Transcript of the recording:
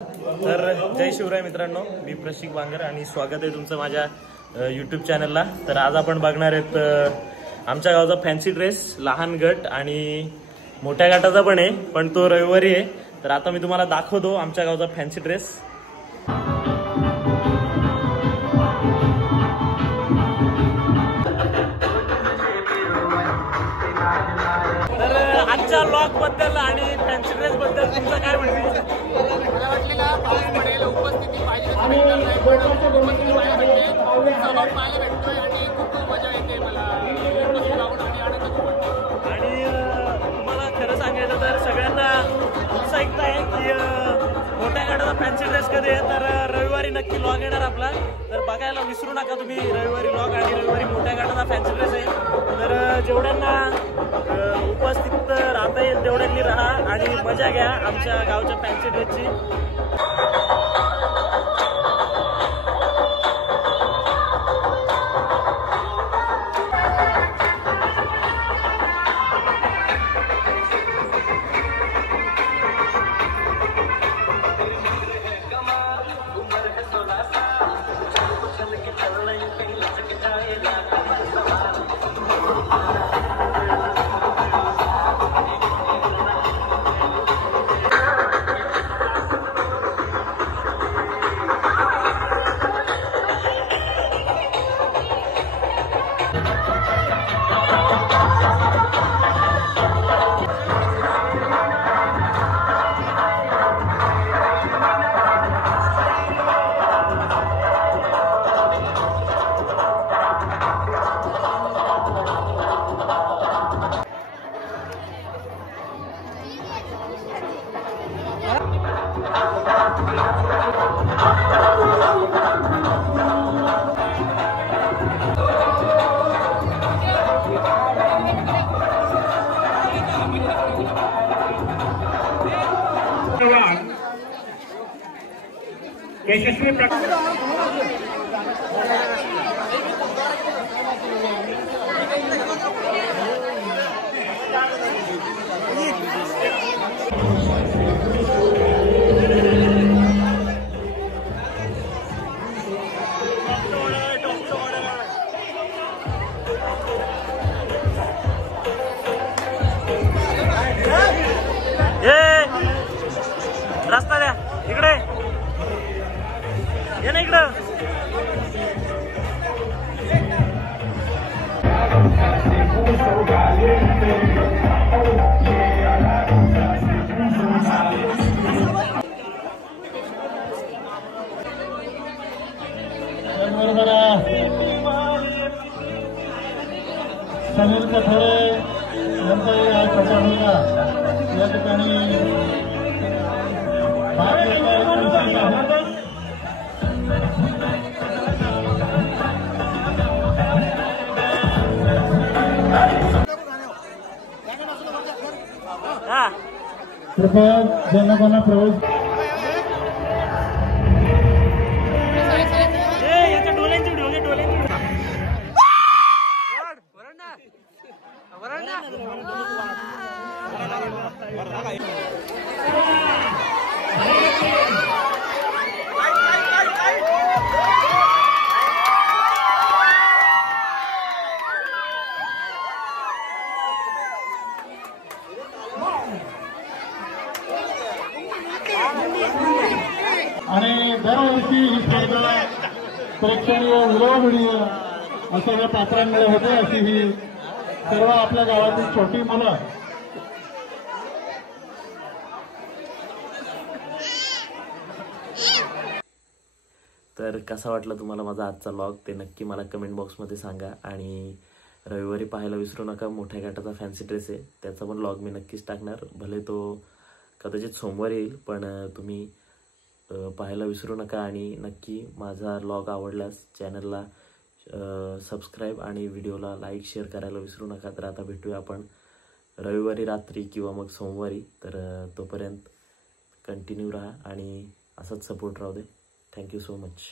तर जय शिवराय मित्रांनो, मी प्रशिक बांगर आणि स्वागत आहे तुमचं माझ्या यूट्यूब चॅनलला। तर आज आपण बघणार आहेत आमच्या गावचा फॅन्सी ड्रेस, लहान गट आणि मोठ्या गटाचा पण आहे, पण तो रविवारी आहे। तर आता मी तुम्हाला दाखवतो आमच्या गावचा फॅन्सी ड्रेस। तर आजच्या ब्लॉग बद्दल आणि फॅन्सी ड्रेस बद्दल तुमचं काय म्हणणं? मला वाटलेला पाऊस पडेल, उपस्थिती पाहिजे सहभाग पाहायला भेटतोय आणि खूप मजा येते मला जाऊन आणि आनंद खूप वाटतो। आणि तुम्हाला खरं सांगायचं तर सगळ्यांना उत्साहिकता आहे की मोठ्या गटाचा फॅन्सी ड्रेस कधी आहे, तर रविवारी नक्की लॉग येणार आपला। तर बघायला विसरू नका तुम्ही रविवारी लॉग, आणि रविवारी मोठ्या गटाचा फॅन्सी ड्रेस आहे। तर जेवढ्यांना उपस्थित राहता येईल तेवढ्यांनी राहा आणि मजा घ्या आमच्या गावच्या फॅन्सी ड्रेसची। यशस्वी रस्ता द्या इकडे, ये ना इकडं। सलील कथोरे यांचाही आज छोटा मुलगा या ठिकाणी भाग घेतला। कृपया जनगणना प्रवेश आणि दरवर्षी ही स्पर्धा प्रेक्षणीय विलोभनीय अशा या पात्रांमुळे होते, अशी ही सर्व आपल्या गावातील छोटी मुलं। तर कसा वाटला तुम्हाला माझा आजचा व्लॉग ते नक्की मला कमेंट बॉक्समध्ये सांगा। आणि रविवारी पाहायला विसरू नका, मोठ्या गटाचा फॅन्सी ड्रेस आहे, त्याचा पण व्लॉग मी नक्कीच टाकणार। भले तो कदाचित सोमवारी येईल, पण तुम्ही पाहायला विसरू नका। आणि नक्की माझा व्लॉग आवडल्यास चॅनलला सबस्क्राईब आणि व्हिडिओला लाईक शेअर करायला विसरू नका। तर आता भेटूया आपण रविवारी रात्री किंवा मग सोमवारी। तर तोपर्यंत कंटिन्यू राहा आणि असंच सपोर्ट राहू दे। Thank you so much.